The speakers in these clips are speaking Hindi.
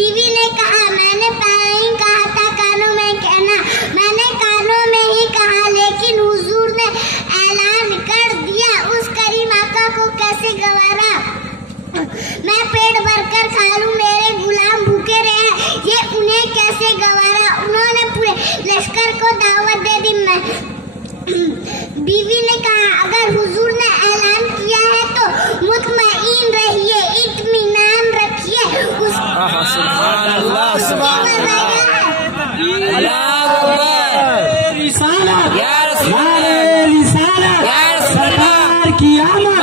बीवी ने कहा, मैंने पहले ही कहा था कानों में कहना, मैंने कानों में ही कहा, लेकिन हुजूर ने ऐलान कर दिया। उस करीम आका को कैसे गवारा, मैं पेट भरकर खा लूं, मेरे गुलाम भूखे रहे, ये उन्हें कैसे गवारा। उन्होंने पूरे लश्कर को दावत दे दी। बीवी ने कहा, अगर हुजूर ने ऐलान किया है तो मुतमईन रहिए, इत्मीनान रखिए। सरकार की आमद,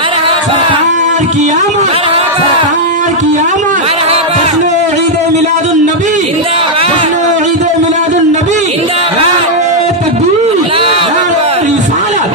सरकार की आमद, सरकार की आमद। जश्न ईद मिलादुन नबी, जश्न ईद मिलादुन नबी, तकबीर, रिसालत,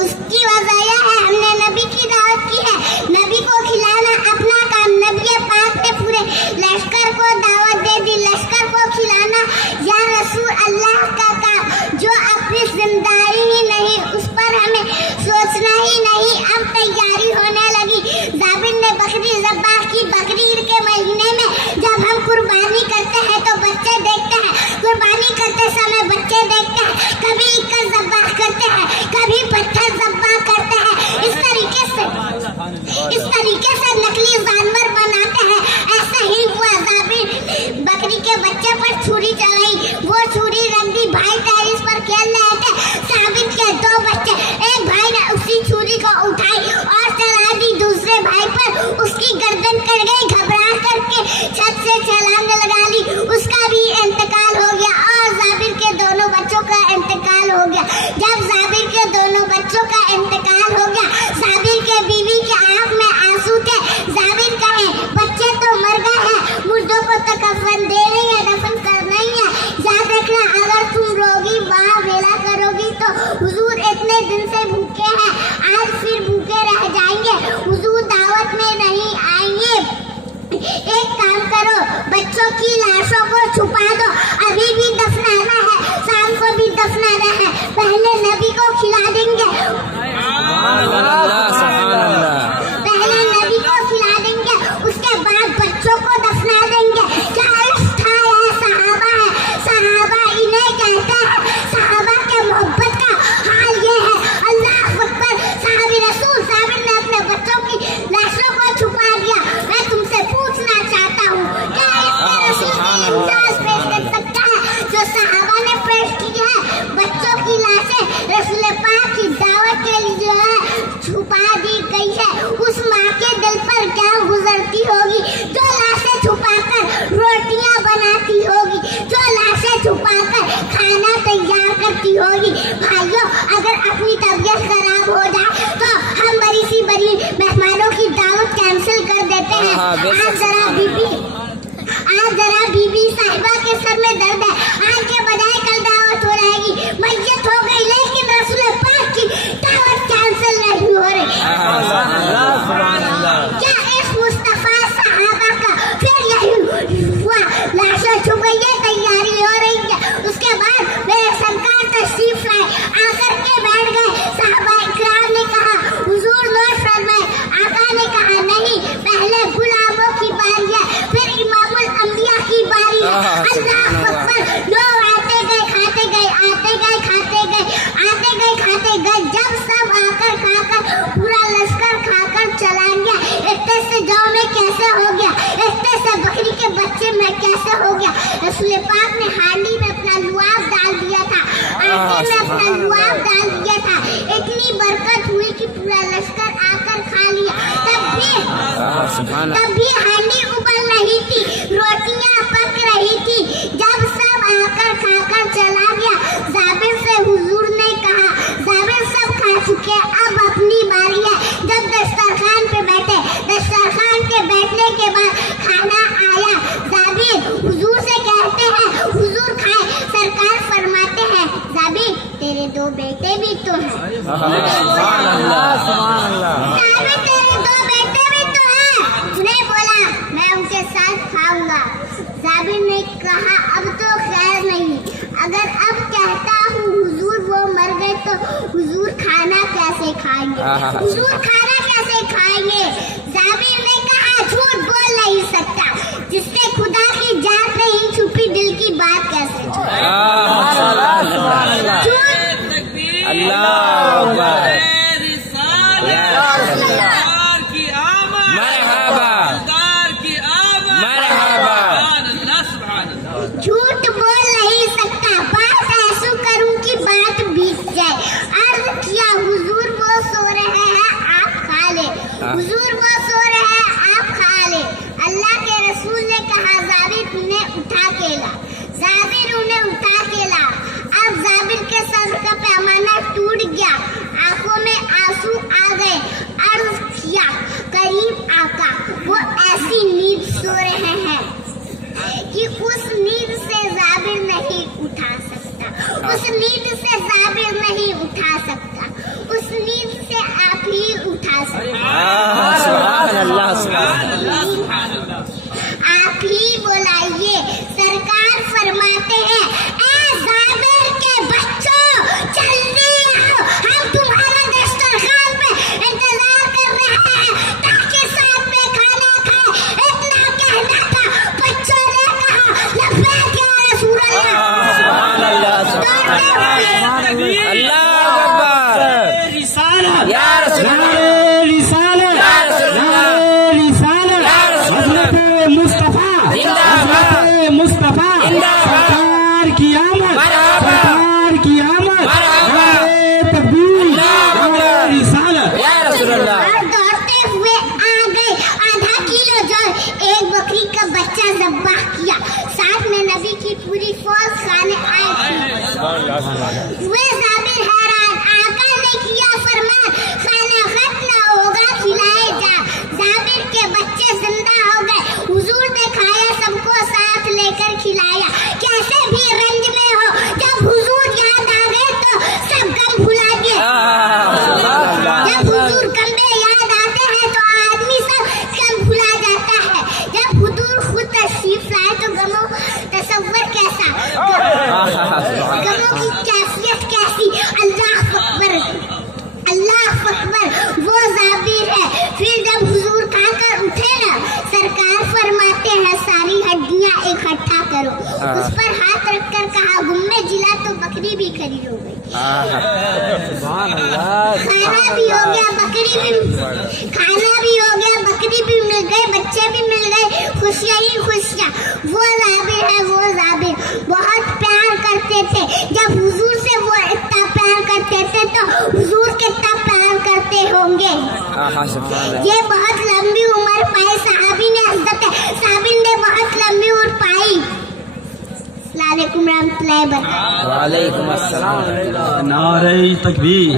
उसकी वजह यह है, हमने नबी की दावत की है, नबी को खिलाना अपना काम। नबी पाक ने पूरे लश्कर को दावत दे दी, लश्कर को खिलाना या रसूल अल्लाह का काम, जो अपनी जिम्मेदारी ही नहीं, उस पर हमें सोचना ही नहीं। अब तैयारी होने लगी। जाबिर ने बकरी ज़बाह की। बकरी ईद के महीने में जब हम कुर्बानी करते हैं तो बच्चे देखते हैं, कुर्बानी करते समय बच्चे देखते हैं, कभी इक्का ज़बाह करते हैं, कभी पत्थर ज़बाह करते हैं। इस तरीके से नकली जानवर बनाते हैं। ऐसा ही हुआ, जाबिर बकरी के बच्चे पर छुरी चलाई, वो छुरी रख दी। भाई टेरिस पर खेल रहे थे, जाबिर के दो बच्चे, एक भाई ने उसी छुरी को उठाई और चला दी दूसरे भाई पर, उसकी गर्दन कट गई। घबरा करके छत से छलांग लगा ली, उसका भी इंतकाल हो गया और जाबिर के दोनों बच्चों का इंतकाल हो गया। जब जाबिर के दोनों बच्चों का इंतकाल हो गया, जाबिर के बीवी की आंख में आंसू थे। जाबिर कहे, बच्चे तो मर गए हैं, मुर्दों को तो कफन दे रही है, दफन करना ही है। याद रखना, अगर तुम रोगी वहाँ वेला करोगी तो हुजूर इतने दिन से भूखे हैं, आज फिर भूखे रह जाएंगे, हुजूर दावत में नहीं आएंगे। एक काम करो, बच्चों की लाशों को छुपा दो, अभी भी दफनाना है, शाम को भी दफनाना है, पहले नबी को खिला देंगे, पहले नबी को खिला देंगे, उसके बाद बच्चों को दफना देंगे। क्या था यह सहाबा है, सहाबा इन्हें कहते हैं, सहाबा के मोहब्बत का हाल ये है। अल्लाह अकबर, साहबी रसूल साबिर ने अपने बच्चों की लाशों को छुपा दिया। मैं तुमसे पूछना चाहता हूँ, क्या इसके रसूल की इम्तियाज पेश कर सकता है जो सहाबा ने पेश की है। बच्चों की लाशें रसूल पाक की दावत के लिए छुपा दी गई है। उस माँ के दिल पर क्या गुजरती होगी जो लाशें छुपाकर रोटियां बनाती होगी, जो लाशें छुपाकर खाना तैयार करती होगी। भाइयों, अगर अपनी तबीयत खराब हो जाए तो हम बड़ी सी बड़ी मेहमानों की दावत कैंसिल कर देते हैं। आज जरा बीबी साहिबा के सर में दर्द है, आज के बजाय कल दावत हो रहेगी। मैयत हो गई लेकिन रसूल पाक की दावत कैंसिल नहीं हो रही। क्या इस मुस्तफा सहाबा का फिर यही हुआ, लाशें छुप गई है, तैयारी हो रही है। उसके बाद मेरे सरकार तशरीफ लाए, आकर के बैठ गए। साहबा इकराम ने कहा, हुजूर नोट फरमाए। आका ने कहा, नहीं, पहले गुलामों की बारी है, फिर इमामुल अंबिया की बारी है। अल्लाह अकबर। लोग आते गए, खाते गए, आते गए, खाते गए, आते गए, खाते गए। जब सब आकर खाकर पूरा लश्कर खाकर चला गया, इतने से गाँव में कैसे हो गया, इतने से बकरी के बच्चे में कैसे हो गया। रसूल पाक ने हांडी में अपना लुआब डाल दिया था, आटे में अपना लुआब डाल दिया था। इतनी बरकत हुई कि पूरा लश्कर आकर खा लिया। तब भी हांडी उबल रही थी, रोटियां पक रही थी। जब सब आकर खाकर चला गया, जाबिर से हुजूर ने कहा, जाबिर सब खा चुके, अब अपनी बारी है। जब दस्तरखान पे बैठे, दस्तरखान पे बैठने के बाद खाना आया। जाबिर हुजूर से कहते हैं, हुजूर खाए। सरकार फरमाते हैं, जाबिर तेरे दो बेटे भी तो हैं। जाबिर तेरे दो बेटे भी तो हैं। उसने बोला, मैं उनके साथ खाऊंगा। जाबिर ने कहा, अब तो खैर नहीं, अगर अब कहता हूँ हुजूर वो मर गए तो हुजूर खाना कैसे खाएंगे, हुजूर खाना कैसे खाएंगे? जाबिर ने कहा झूठ बोल नहीं सकता, जिससे खुदा की जात नहीं छुपी दिल की बात कैसे छुपे? झूठ बोल नहीं सकता, बात ऐसू करूं कि बात बीत जाए। अर्ज किया हुजूर वो सो रहे हैं आप खा ले, हुजूर वो सो रहे हैं आप खा ले। अल्लाह के रसूल ने कहा जाबिर उन्हें उठा के ला, जाबिर उन्हें उठा के ला। अब जाबिर के सर का पैमाना टूट गया, आंखों में आंसू आ गए। अर्ज किया करीम आका वो ऐसी नींद सो रहे हैं कि उस नींद से जाबिर नहीं उठा सकता, उस नींद से जाबिर नहीं उठा सकता, उस नींद से आप ही उठा सकते। आप ही बुलाइए। सरकार फरमाते हैं ऐ जाबिर के बच्चों जल्दी आओ, हम तुम्हारा दस्तरखान पे इंतजार कर रहे हैं ताकि साथ में खाना खाए। इतना कहना था, बच्चों ने कहा लब्बैक या रसूल मुस्तफा सरकार की आमद, सरकार की आमद, तकबीर, रिसालत। और दौड़ते हुए आ गए। आधा किलो जो एक बकरी का बच्चा ज़ब्बाह किया, साथ में नबी की पूरी फौज खाने आई थी। वे जाबिर हैरान, आका ने किया फरमान खाना खत्म ना होगा, खिलाए जा। जाबिर के बच्चे जिंदा हो गए, हुजूर ने खाया, सबको साथ लेकर खिलाया। कैसे भी रंज में हो, जब हुजूर याद आ गए तो सब गम भुला गए। जब हुजूर कमरे याद आते हैं तो आदमी सब गम भुला जाता है। जब हुजूर खुद तशरीफ लाए तो गमों तसव्वुर कैसा, गमों की कैफियत कैसी। अल्लाह अकबर, अल्लाह अकबर, वो जाबिर है। फिर जब हुजूर खाकर उठे ना, सरकार फरमाते हैं सारी हड्डियां इकट्ठा करो। उस पर हाथ रखकर कहा गुम्मे जिला तो बकरी भी खड़ी हो गई। खाना भी हो गया, खाना भी हो गया, बकरी भी मिल गई, बच्चे भी मिल गए, खुशियां ही खुशियां। वो जाबिर है, वो जाबिर बहुत प्यार करते थे। जब हुजूर से वो इतना प्यार करते थे तो हुजूर कितना प्यार करते होंगे। ये बहुत लंबी उम्र पाई साहबी ने, हजरत साहबी ने बहुत लंबी उम्र पाई। अस्सलाम वालेकुम रहमतुल्लाहि व बरकातहू। वालेकुम अस्सलाम। नारे तकबीर।